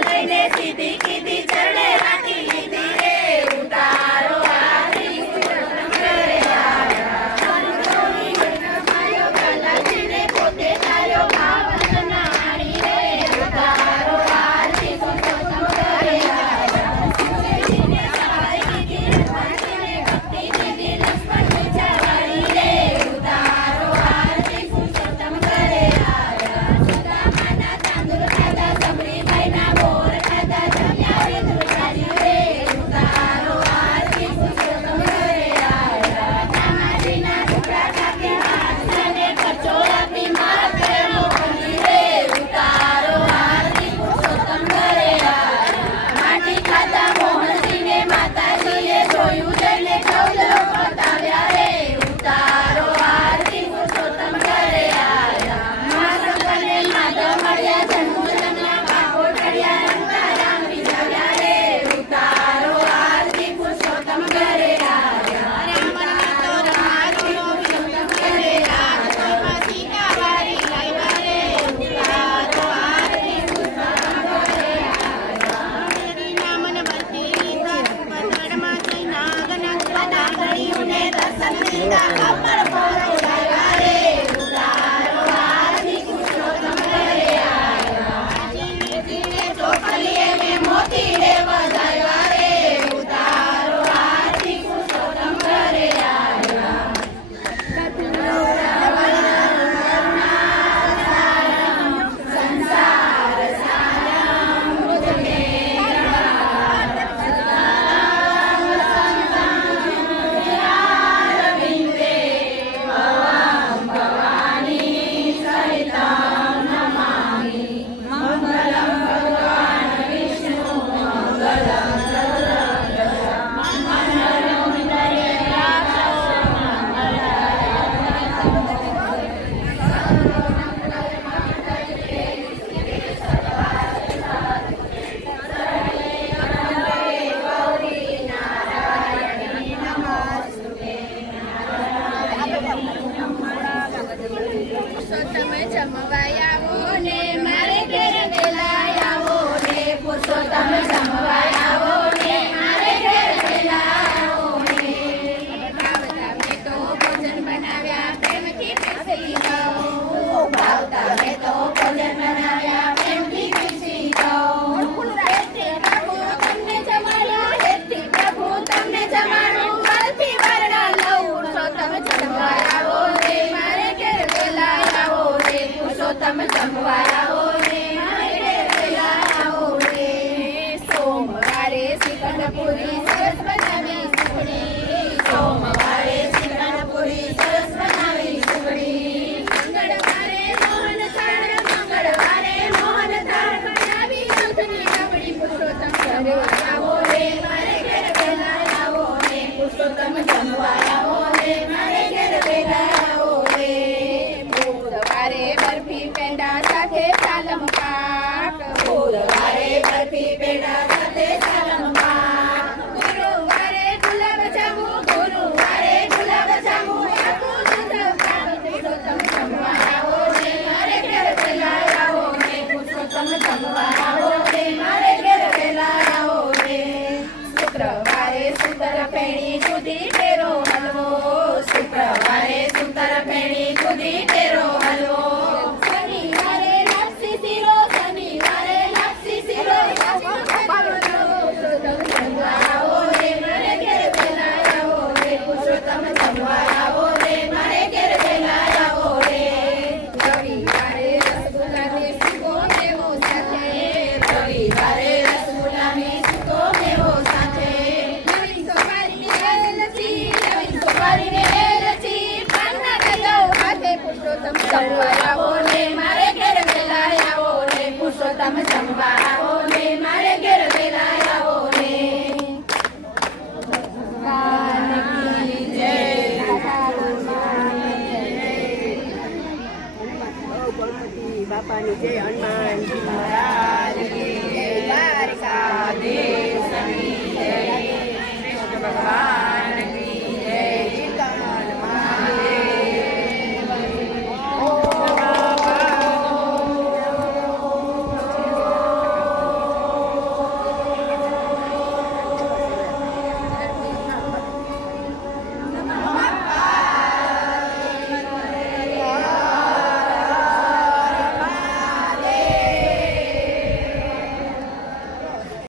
લઈને સીધી કીધી ચરણે રાખી લીધી રે ઉતારો આરતી પુરુષોત્તમ ઘરે આવ્યા બાલાજીને પોતે તાર્યો ભાવના આણી રે ઉતારો આરતી પુરુષોત્તમ ઘરે આવ્યા શિવજીને સહાય કીધી હનુમાનજીને ભક્તિ દીધી લક્ષ્મણ પૂછાવાળી રે ઉતારો આરતી પુરુષોત્તમ ઘરે આવ્યા સુદામાના તાંદુલ ખાધા સબરીભાઈના બોર ખાધા જમ્યા વિદુરજી રે ઉતારો આરતી પુરુષોત્તમ ઘરે આવ્યા નાનાજીના ટુકડા કાપી માણસાને કચો આપી માથેનો બની રે ઉતારો આરતી પુરુષોત્તમ ઘરે આવ્યા માટી ખાધા મોહનજીને માતાજીએ જોયું જઈને 14 લોક બતાવ્યા રે ઉતારો આરતી પુરુષોત્તમ ઘરે આવ્યા મહાશંકરને માધવ મળ્યા જન્મોત્સવના બાપો ચડ્યા રંગારામ વિજવ્યા રે ઉતારો આરતી પુરુષોત્તમ ઘરે આવ્યા પુરુષોત્તમ ઘરે આવ્યા સીતાવારી લાવ્યા રે ઉતારો આરતી પુરુષોત્તમ ઘરે આવ્યા દર્શન દીધા કમળ પહોંચાવ્યા રે ઉતારો આરતી પુરુષોત્તમ ઘરે આવ્યા ચોપલીએ મેં મોતી રે વધાવ્યા રે ઉતારો આરતી પુરુષોત્તમ ઘરે આવ્યા સંસાર સારમ મુજને વિંદે ભવમ ભવાની સહિતમ નમામિ મંગલમ ભગવાન વિષ્ણુ મંગલમ પુરુષોત્તમ જમવાય આવો ને મારે ઘેર વેલા આવો ને પુરુષોત્તમ જમવાય આવો ને મારે ઘેર વેલા આવો ને ભાવતા મેં તો ભોજન બનાવ્યા પ્રેમથી પીરસી દઉં ભાવતા મેં તો ભોજન બનાવ્યા પ્રેમથી પીરસી દઉં હેથી પ્રભુ તમને જમાડ્યા હેથી પ્રભુ તમને જમાડું વરથી વરણા લઉં પુરુષોત્તમ જમવાય આવો ને મારે ઘેર વેલા આવો રે પુરુષોત્તમ જમવાય આવો રે મારે ઘેર વેલા આવો રે સોમવારે શ્રીખંડપુરી સરસ બનાવી સુખડી સોમવારે શ્રીખંડપુરી સરસ બનાવી સુખડી મંગળવારે મોહન થાળ બનાવી દૂધની રબડી પુરુષોત્તમ જમવાય આવો રે મારે ઘેર વેલા આવો રે પુરુષોત્તમ જમવાય આવો રે મારે ઘેર વેલા આવો રે બુધવારે બરફી પેંડા સાથે સાલમ પાક બુધવારે બરફી પેંડા સાથે